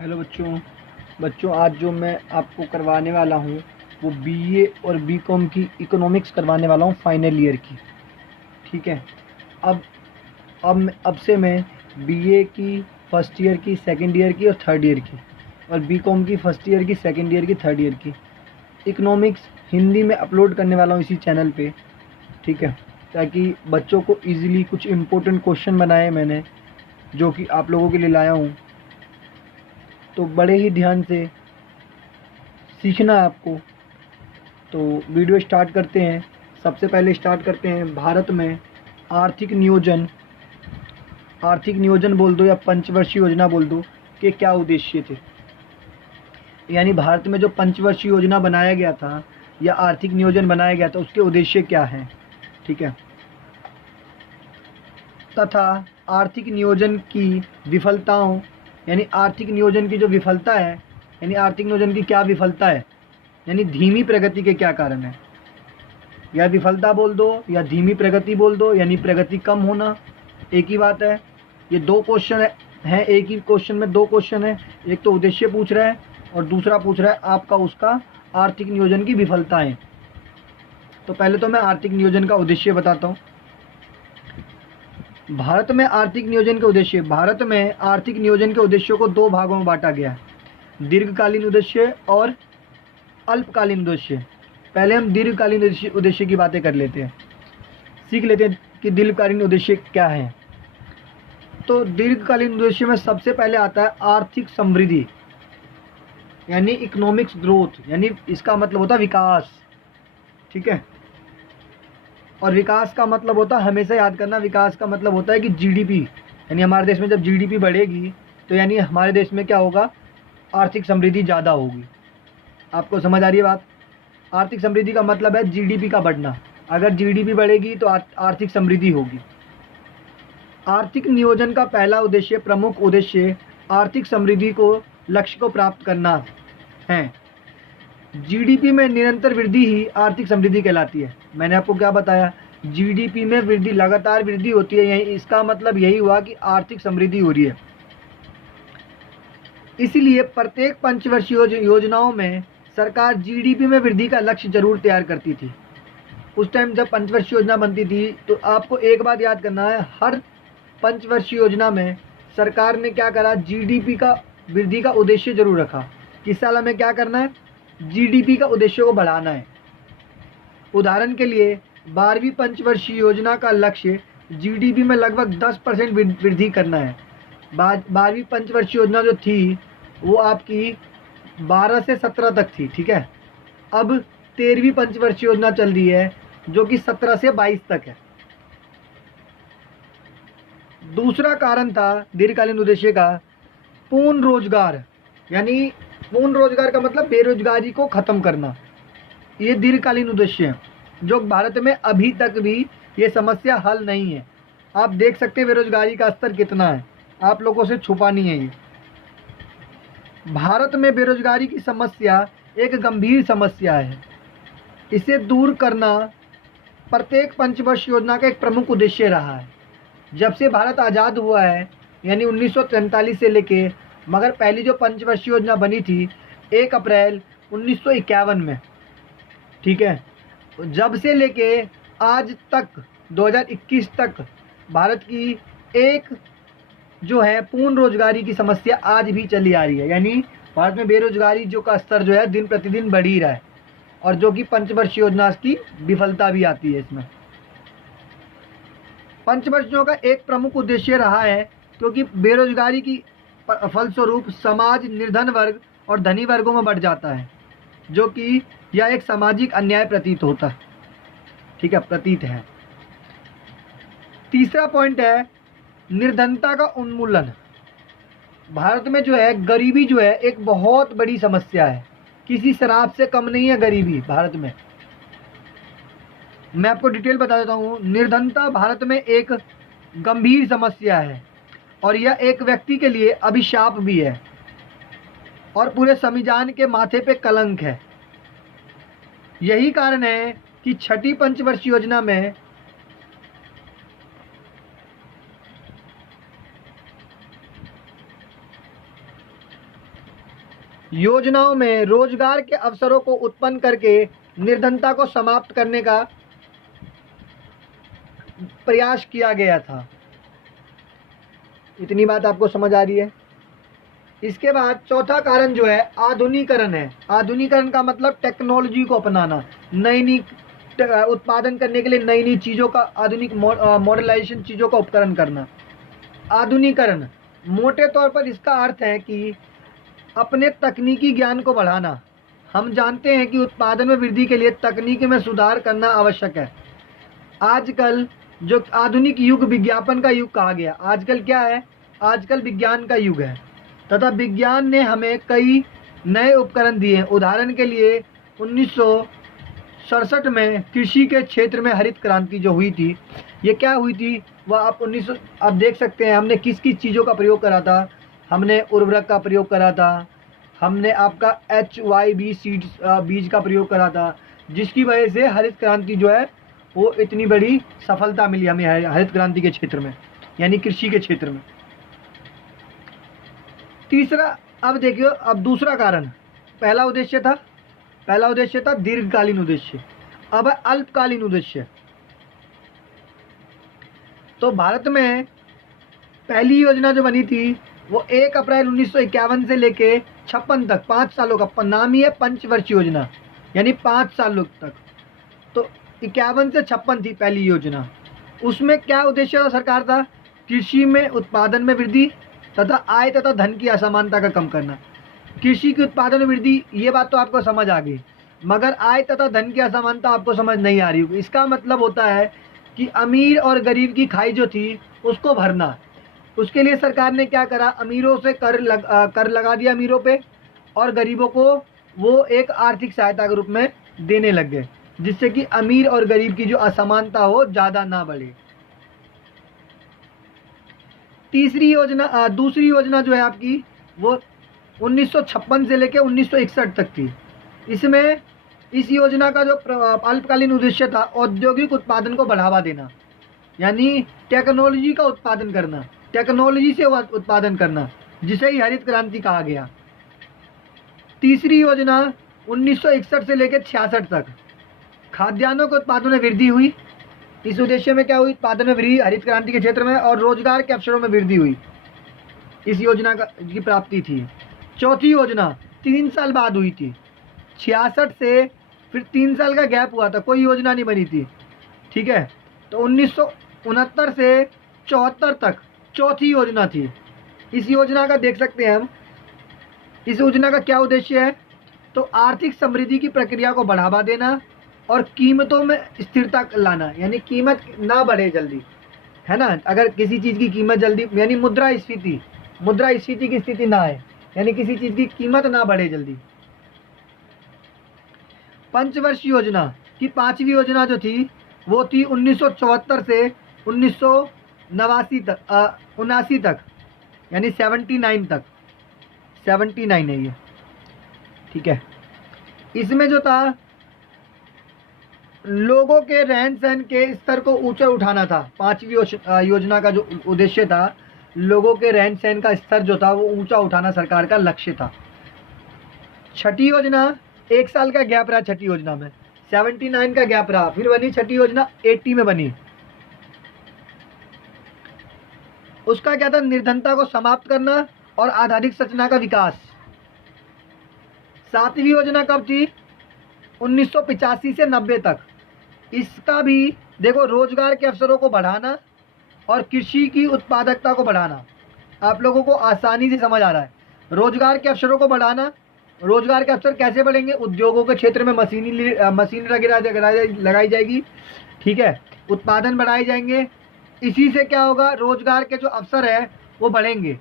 Hello बच्चों। आज जो मैं आपको करवाने वाला हूँ वो बीए और बीकॉम की इकोनॉमिक्स करवाने वाला हूँ फाइनल ईयर की। ठीक है। अब अब से मैं बीए की फर्स्ट ईयर की, सेकंड ईयर की और थर्ड ईयर की, और बीकॉम की फर्स्ट ईयर की, सेकंड ईयर की, थर्ड ईयर की इकोनॉमिक्स हिंदी में अपलोड करने वाला हूँ इसी चैनल पे। ठीक है। ताकि बच्चों को इजीली कुछ इम्पोर्टेंट क्वेश्चन बनाए मैंने, जो कि आप लोगों के लिए लाया हूँ। तो बड़े ही ध्यान से सीखना है आपको। तो वीडियो स्टार्ट करते हैं। सबसे पहले स्टार्ट करते हैं भारत में आर्थिक नियोजन। आर्थिक नियोजन बोल दो या पंचवर्षीय योजना बोल दो के क्या उद्देश्य थे। यानी भारत में जो पंचवर्षीय योजना बनाया गया था या आर्थिक नियोजन बनाया गया था उसके उद्देश्य क्या हैं। ठीक है। तथा आर्थिक नियोजन की विफलताओं, यानी आर्थिक नियोजन की जो विफलता है, यानी आर्थिक नियोजन की क्या विफलता है, यानी धीमी प्रगति के क्या कारण है। या विफलता बोल दो या धीमी प्रगति बोल दो, यानी प्रगति कम होना, एक ही बात है। ये दो क्वेश्चन है, एक ही क्वेश्चन में दो क्वेश्चन है। एक तो उद्देश्य पूछ रहा है और दूसरा पूछ रहा है आपका उसका आर्थिक नियोजन की विफलताएं। तो पहले तो मैं आर्थिक नियोजन का उद्देश्य बताता हूँ। भारत में आर्थिक नियोजन के उद्देश्य, भारत में आर्थिक नियोजन के उद्देश्यों को दो भागों में बांटा गया है, दीर्घकालीन उद्देश्य और अल्पकालीन उद्देश्य। पहले हम दीर्घकालीन उद्देश्य की बातें कर लेते हैं, सीख लेते हैं कि दीर्घकालीन उद्देश्य क्या है। तो दीर्घकालीन उद्देश्य में सबसे पहले आता है आर्थिक समृद्धि, यानी इकोनॉमिक्स ग्रोथ, यानी इसका मतलब होता है विकास। ठीक है। और विकास का मतलब होता है, हमेशा याद करना, विकास का मतलब होता है कि जीडीपी, यानी हमारे देश में जब जीडीपी बढ़ेगी तो यानी हमारे देश में क्या होगा, आर्थिक समृद्धि ज़्यादा होगी। आपको समझ आ रही है बात। आर्थिक समृद्धि का मतलब है जीडीपी का बढ़ना। अगर जीडीपी बढ़ेगी तो आर्थिक समृद्धि होगी। आर्थिक नियोजन का पहला उद्देश्य, प्रमुख उद्देश्य आर्थिक समृद्धि को लक्ष्य को प्राप्त करना है। जीडीपी में निरंतर वृद्धि ही आर्थिक समृद्धि कहलाती है। मैंने आपको क्या बताया, जीडीपी में वृद्धि, लगातार वृद्धि होती है, यही इसका मतलब यही हुआ कि आर्थिक समृद्धि हो रही है। इसलिए प्रत्येक पंचवर्षीय योजनाओं में सरकार जीडीपी में वृद्धि का लक्ष्य जरूर तैयार करती थी। उस टाइम जब पंचवर्षीय योजना बनती थी तो आपको एक बात याद करना है, हर पंचवर्षीय योजना में सरकार ने क्या करा, जीडीपी का वृद्धि का उद्देश्य जरूर रखा। किस साल हमें क्या करना है, जीडीपी का उद्देश्य को बढ़ाना है। उदाहरण के लिए 12वीं पंचवर्षीय योजना का लक्ष्य जीडीपी में लगभग 10% वृद्धि करना है। 12वीं पंचवर्षीय योजना जो थी वो आपकी 12 से 17 तक थी। ठीक है। अब 13वीं पंचवर्षीय योजना चल रही है जो कि 17 से 22 तक है। दूसरा कारण था दीर्घकालीन उद्देश्य का पूर्ण रोजगार, यानी पूर्ण रोजगार का मतलब बेरोजगारी को खत्म करना। ये दीर्घकालीन उद्देश्य है, जो भारत में अभी तक भी ये समस्या हल नहीं है। आप देख सकते हैं बेरोजगारी का स्तर कितना है, आप लोगों से छुपा नहीं है ये। भारत में बेरोजगारी की समस्या एक गंभीर समस्या है। इसे दूर करना प्रत्येक पंचवर्ष योजना का एक प्रमुख उद्देश्य रहा है। जब से भारत आज़ाद हुआ है, यानी 1943 से लेके, मगर पहली जो पंचवर्षीय योजना बनी थी 1 अप्रैल 1951 में। ठीक है। जब से लेके आज तक 2021 तक भारत की एक जो है पूर्ण रोजगारी की समस्या आज भी चली आ रही है। यानी भारत में बेरोजगारी जो का स्तर जो है दिन प्रतिदिन बढ़ ही रहा है, और जो कि पंचवर्षीय योजना की विफलता भी आती है इसमें। पंचवर्षीयों का एक प्रमुख उद्देश्य रहा है क्योंकि बेरोजगारी की फलस्वरूप समाज निर्धन वर्ग और धनी वर्गों में बढ़ जाता है, जो कि यह एक सामाजिक अन्याय प्रतीत होता है। ठीक है, प्रतीत है। तीसरा पॉइंट है निर्धनता का उन्मूलन। भारत में जो है गरीबी जो है एक बहुत बड़ी समस्या है, किसी शराब से कम नहीं है गरीबी भारत में। मैं आपको डिटेल बता देता हूँ। निर्धनता भारत में एक गंभीर समस्या है और यह एक व्यक्ति के लिए अभिशाप भी है और पूरे संविधान के माथे पे कलंक है। यही कारण है कि छठी पंचवर्षीय योजना में योजनाओं में रोजगार के अवसरों को उत्पन्न करके निर्धनता को समाप्त करने का प्रयास किया गया था। इतनी बात आपको समझ आ रही है। इसके बाद चौथा कारण जो है आधुनिकीकरण है। आधुनिकीकरण का मतलब टेक्नोलॉजी को अपनाना, नई नई उत्पादन करने के लिए नई नई चीज़ों का, आधुनिक मॉडर्नाइजेशन चीज़ों का उपकरण करना। आधुनिकीकरण मोटे तौर पर इसका अर्थ है कि अपने तकनीकी ज्ञान को बढ़ाना। हम जानते हैं कि उत्पादन में वृद्धि के लिए तकनीक में सुधार करना आवश्यक है। आजकल जो आधुनिक युग विज्ञापन का युग कहा गया, आजकल क्या है, आजकल विज्ञान का युग है तथा विज्ञान ने हमें कई नए उपकरण दिए हैं। उदाहरण के लिए 1967 में कृषि के क्षेत्र में हरित क्रांति जो हुई थी, ये क्या हुई थी वह आप देख सकते हैं। हमने किस किस चीज़ों का प्रयोग करा था। हमने उर्वरक का प्रयोग करा था, हमने आपका HYB सीड्स बीज का प्रयोग करा था, जिसकी वजह से हरित क्रांति जो है वो इतनी बड़ी सफलता मिली हमें हरित क्रांति के क्षेत्र में, यानी कृषि के क्षेत्र में। तीसरा, अब देखिए, अब दूसरा कारण, पहला उद्देश्य था दीर्घकालीन उद्देश्य, अब है अल्पकालीन उद्देश्य। तो भारत में पहली योजना जो बनी थी वो 1 अप्रैल 1951 से लेके 56 तक 5 सालों का नाम ही है पंचवर्षीय योजना, यानी 5 सालों तक। तो 51 से 56 थी पहली योजना। उसमें क्या उद्देश्य था सरकार का? कृषि में उत्पादन में वृद्धि तथा आय तथा धन की असमानता का कम करना। कृषि के उत्पादन में वृद्धि, ये बात तो आपको समझ आ गई, मगर आय तथा धन की असमानता आपको समझ नहीं आ रही होगी। इसका मतलब होता है कि अमीर और गरीब की खाई जो थी उसको भरना। उसके लिए सरकार ने क्या करा, अमीरों से कर लगा दिया अमीरों पे, और गरीबों को वो एक आर्थिक सहायता के रूप में देने लग गए, जिससे कि अमीर और गरीब की जो असमानता हो ज़्यादा ना बढ़े। दूसरी योजना जो है आपकी वो 1956 से लेकर 1961 तक थी। इसमें इस योजना का जो अल्पकालीन उद्देश्य था औद्योगिक उत्पादन को बढ़ावा देना, यानी टेक्नोलॉजी का उत्पादन करना, टेक्नोलॉजी से उत्पादन करना, जिसे ही हरित क्रांति कहा गया। तीसरी योजना 1961 से लेकर 66 तक खाद्यान्नों के उत्पादन में वृद्धि हुई। इस उद्देश्य में क्या हुई? उत्पादन में वृद्धि हरित क्रांति के क्षेत्र में, और रोजगार के अवसरों में वृद्धि हुई। इस योजना की प्राप्ति थी। चौथी योजना 3 साल बाद हुई थी, 66 से फिर 3 साल का गैप हुआ था, कोई योजना नहीं बनी थी, ठीक है। तो 1969 से 74 तक चौथी योजना थी। इस योजना का देख सकते हैं हम, इस योजना का क्या उद्देश्य है? तो आर्थिक समृद्धि की प्रक्रिया को बढ़ावा देना और कीमतों में स्थिरता लाना, यानी कीमत ना बढ़े जल्दी, है ना। अगर किसी चीज़ की कीमत जल्दी, यानी मुद्रास्फीति की स्थिति ना आए, यानी किसी चीज़ की कीमत ना बढ़े जल्दी। पंचवर्षीय योजना की 5वीं योजना जो थी वो थी 1974 से 1979 तक, यानी 79 तक, 79 है ये, ठीक है। इसमें जो था लोगों के रहन सहन के स्तर को ऊंचा उठाना था। 5वीं योजना का जो उद्देश्य था, लोगों के रहन सहन का स्तर जो था वो ऊंचा उठाना सरकार का लक्ष्य था। छठी योजना 1 साल का गैप रहा, छठी योजना में 79 का गैप रहा, फिर बनी छठी योजना 80 में बनी। उसका क्या था? निर्धनता को समाप्त करना और आधारिक संरचना का विकास। 7वीं योजना कब थी? 1985 से 90 तक। इसका भी देखो, रोजगार के अवसरों को बढ़ाना और कृषि की उत्पादकता को बढ़ाना। आप लोगों को आसानी से समझ आ रहा है। रोजगार के अवसरों को बढ़ाना, रोजगार के अवसर कैसे बढ़ेंगे? उद्योगों के क्षेत्र में मशीन लगाई जाएगी, ठीक है, उत्पादन बढ़ाए जाएंगे। इसी से क्या होगा? रोजगार के जो अवसर है वो बढ़ेंगे।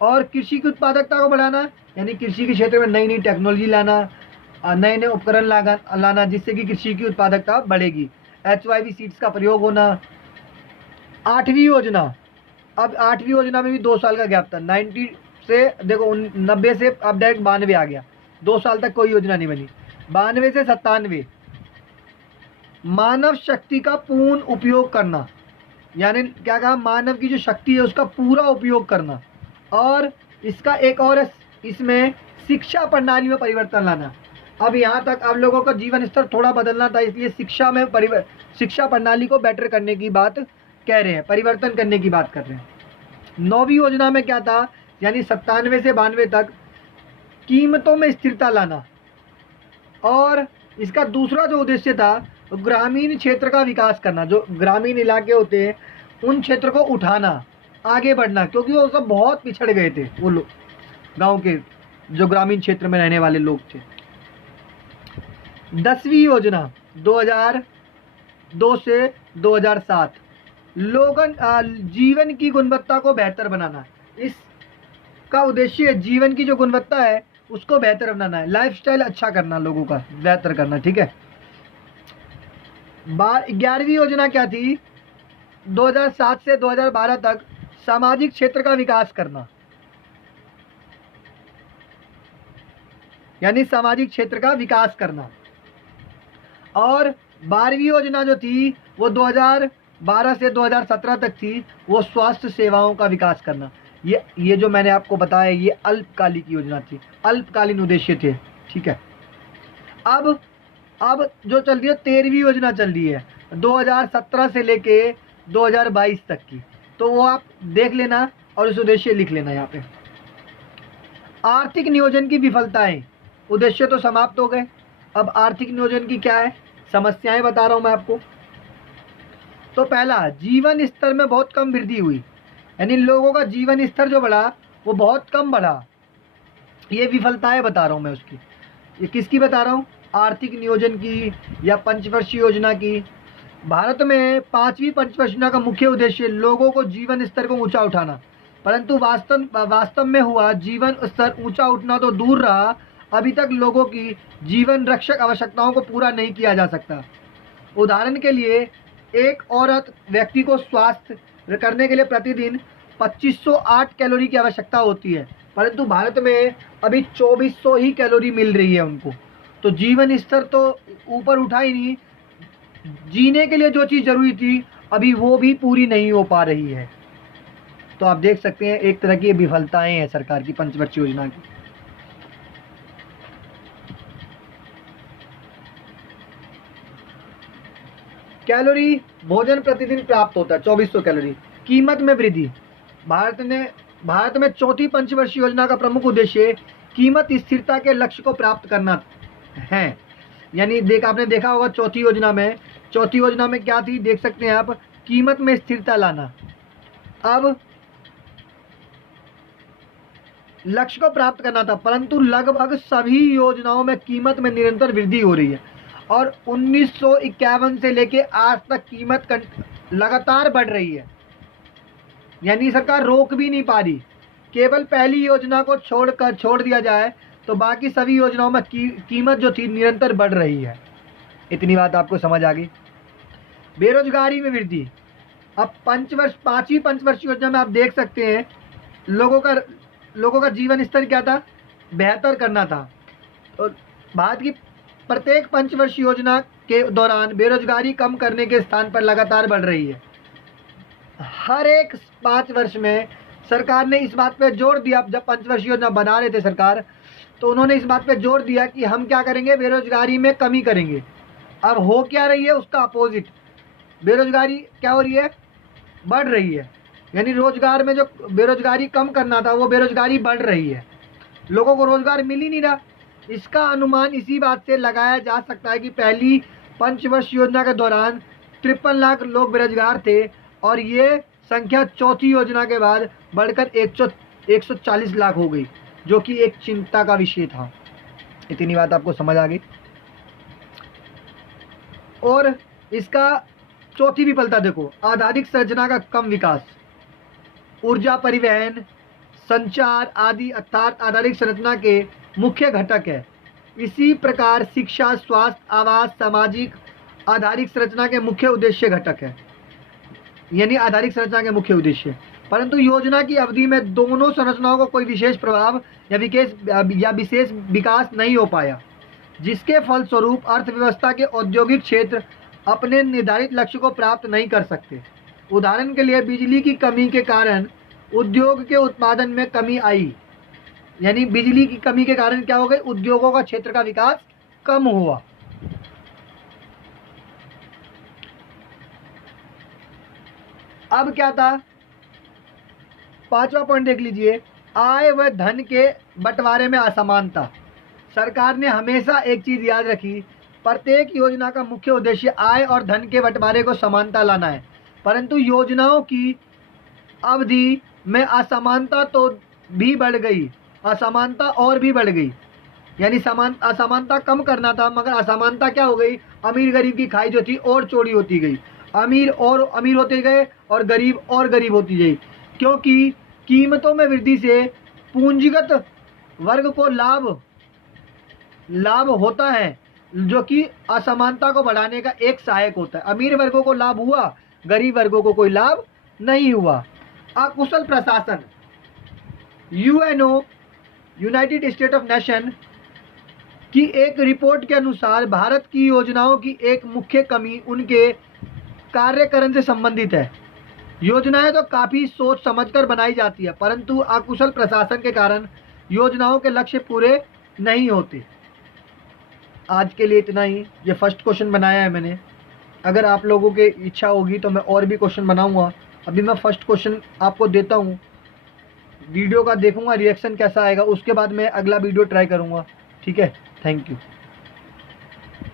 और कृषि की उत्पादकता को बढ़ाना, यानी कृषि के क्षेत्र में नई नई टेक्नोलॉजी लाना, नए नए उपकरण लाना, जिससे कि कृषि की उत्पादकता बढ़ेगी। HYB सीड्स का प्रयोग होना। 8वीं योजना, अब 8वीं योजना में भी 2 साल का गैप था। 90 से देखो 90 से अब डायरेक्ट 92 आ गया, 2 साल तक कोई योजना नहीं बनी। 92 से 97 मानव शक्ति का पूर्ण उपयोग करना, यानी क्या कहा? मानव की जो शक्ति है उसका पूरा उपयोग करना। और इसका एक और, इसमें शिक्षा प्रणाली में परिवर्तन लाना। अब यहाँ तक अब लोगों का जीवन स्तर थोड़ा बदलना था, इसलिए शिक्षा में शिक्षा प्रणाली को बेटर करने की बात कह रहे हैं, परिवर्तन करने की बात कर रहे हैं। 9वीं योजना में क्या था, यानी 97 से 92 तक कीमतों में स्थिरता लाना। और इसका दूसरा जो उद्देश्य था, ग्रामीण क्षेत्र का विकास करना। जो ग्रामीण इलाके होते हैं उन क्षेत्र को उठाना, आगे बढ़ना, क्योंकि वो सब बहुत पिछड़ गए थे, वो लोग गाँव के जो ग्रामीण क्षेत्र में रहने वाले लोग थे। 10वीं योजना 2002 से 2007 जीवन की गुणवत्ता को बेहतर बनाना। इसका उद्देश्य जीवन की जो गुणवत्ता है उसको बेहतर बनाना है, लाइफस्टाइल अच्छा करना, लोगों का बेहतर करना। ठीक है। 11वीं योजना क्या थी, 2007 से 2012 तक सामाजिक क्षेत्र का विकास करना, यानी सामाजिक क्षेत्र का विकास करना। और 12वीं योजना जो थी वो 2012 से 2017 तक थी, वो स्वास्थ्य सेवाओं का विकास करना। ये जो मैंने आपको बताया ये अल्पकालिक योजना थी, अल्पकालीन उद्देश्य थे। ठीक है। अब जो चल रही है 13वीं योजना चल रही है 2017 से लेके 2022 तक की, तो वो आप देख लेना और उस उद्देश्य लिख लेना यहाँ पे। आर्थिक नियोजन की विफलताएं, उद्देश्य तो समाप्त हो गए। अब आर्थिक नियोजन की क्या है, समस्याएं बता रहा हूं मैं आपको। तो पहला, जीवन स्तर में बहुत कम वृद्धि हुई, यानी लोगों का जीवन स्तर जो बढ़ा वो बहुत कम बढ़ा। ये विफलताएं बता रहा हूं मैं उसकी। ये किसकी बता रहा हूं, आर्थिक नियोजन की या पंचवर्षीय योजना की। भारत में 5वीं पंचवर्षीय योजना का मुख्य उद्देश्य लोगों को जीवन स्तर को ऊंचा उठाना, परंतु वास्तव में हुआ जीवन स्तर ऊंचा उठना तो दूर रहा, अभी तक लोगों की जीवन रक्षक आवश्यकताओं को पूरा नहीं किया जा सकता। उदाहरण के लिए एक औरत व्यक्ति को स्वास्थ्य करने के लिए प्रतिदिन 2508 कैलोरी की आवश्यकता होती है, परंतु भारत में अभी 2400 ही कैलोरी मिल रही है उनको। तो जीवन स्तर तो ऊपर उठा ही नहीं, जीने के लिए जो चीज़ जरूरी थी अभी वो भी पूरी नहीं हो पा रही है। तो आप देख सकते हैं एक तरह की विफलताएं हैं सरकार की पंचवर्षीय योजना की। कैलोरी भोजन प्रतिदिन प्राप्त होता है 2400 कैलोरी। कीमत में वृद्धि, भारत में चौथी पंचवर्षीय योजना का प्रमुख उद्देश्य कीमत स्थिरता के लक्ष्य को प्राप्त करना है। यानी आपने देखा होगा चौथी योजना में क्या थी, देख सकते हैं आप, कीमत में स्थिरता लाना। अब लक्ष्य को प्राप्त करना था, परंतु लगभग सभी योजनाओं में कीमत में निरंतर वृद्धि हो रही है और 1951 से लेके आज तक कीमत लगातार बढ़ रही है, यानी सरकार रोक भी नहीं पा रही। केवल पहली योजना को छोड़ दिया जाए तो बाकी सभी योजनाओं में कीमत जो थी निरंतर बढ़ रही है। इतनी बात आपको समझ आ गई। बेरोजगारी में वृद्धि, अब 5वीं पंचवर्षीय योजना में आप देख सकते हैं लोगों का जीवन स्तर क्या था, बेहतर करना था। तो भारत की प्रत्येक पंचवर्षीय योजना के दौरान बेरोजगारी कम करने के स्थान पर लगातार बढ़ रही है। हर एक 5 वर्ष में सरकार ने इस बात पे जोर दिया, जब पंचवर्षीय योजना बना रहे थे सरकार, तो उन्होंने इस बात पे जोर दिया कि हम क्या करेंगे, बेरोजगारी में कमी करेंगे। अब हो क्या रही है, उसका अपोजिट, बेरोजगारी क्या हो रही है, बढ़ रही है। यानी रोजगार में जो बेरोजगारी कम करना था वो बेरोजगारी बढ़ रही है, लोगों को रोजगार मिल ही नहीं रहा। इसका अनुमान इसी बात से लगाया जा सकता है कि पहली पंचवर्षीय योजना के दौरान 53 लाख लोग बेरोजगार थे और ये संख्या चौथी योजना के बाद बढ़कर 140 लाख हो गई, जो कि एक चिंता का विषय था। इतनी बात आपको समझ आ गई। और इसका चौथी विफलता देखो, आधारिक संरचना का कम विकास, ऊर्जा, परिवहन, संचार आदि अर्थात आधारिक संरचना के मुख्य घटक है। इसी प्रकार शिक्षा, स्वास्थ्य, आवास, सामाजिक आधारिक संरचना के मुख्य उद्देश्य घटक है, यानी आधारिक संरचना के मुख्य उद्देश्य। परंतु योजना की अवधि में दोनों संरचनाओं को कोई विशेष प्रभाव या विशेष विकास नहीं हो पाया, जिसके फलस्वरूप अर्थव्यवस्था के औद्योगिक क्षेत्र अपने निर्धारित लक्ष्य को प्राप्त नहीं कर सकते। उदाहरण के लिए बिजली की कमी के कारण उद्योग के उत्पादन में कमी आई, यानी बिजली की कमी के कारण क्या हो गई, उद्योगों का क्षेत्र का विकास कम हुआ। अब क्या था, पांचवा पॉइंट देख लीजिए, आय व धन के बंटवारे में असमानता। सरकार ने हमेशा एक चीज याद रखी, प्रत्येक योजना का मुख्य उद्देश्य आय और धन के बंटवारे को समानता लाना है, परंतु योजनाओं की अवधि में असमानता तो भी बढ़ गई, असमानता और भी बढ़ गई। यानी असमानता कम करना था, मगर असमानता क्या हो गई, अमीर गरीब की खाई जो थी और चौड़ी होती गई, अमीर और अमीर होते गए और गरीब और गरीब होती गई, क्योंकि कीमतों में वृद्धि से पूंजीगत वर्ग को लाभ होता है, जो कि असमानता को बढ़ाने का एक सहायक होता है। अमीर वर्गों को लाभ हुआ, गरीब वर्गों को कोई लाभ नहीं हुआ। अकुशल प्रशासन, UNO United state of nation की एक रिपोर्ट के अनुसार भारत की योजनाओं की एक मुख्य कमी उनके कार्यकरण से संबंधित है। योजनाएं तो काफ़ी सोच समझकर बनाई जाती है, परंतु अकुशल प्रशासन के कारण योजनाओं के लक्ष्य पूरे नहीं होते। आज के लिए इतना ही, ये फर्स्ट क्वेश्चन बनाया है मैंने। अगर आप लोगों की इच्छा होगी तो मैं और भी क्वेश्चन बनाऊंगा। अभी मैं फर्स्ट क्वेश्चन आपको देता हूँ, वीडियो का देखूंगा रिएक्शन कैसा आएगा, उसके बाद मैं अगला वीडियो ट्राई करूँगा। ठीक है, थैंक यू।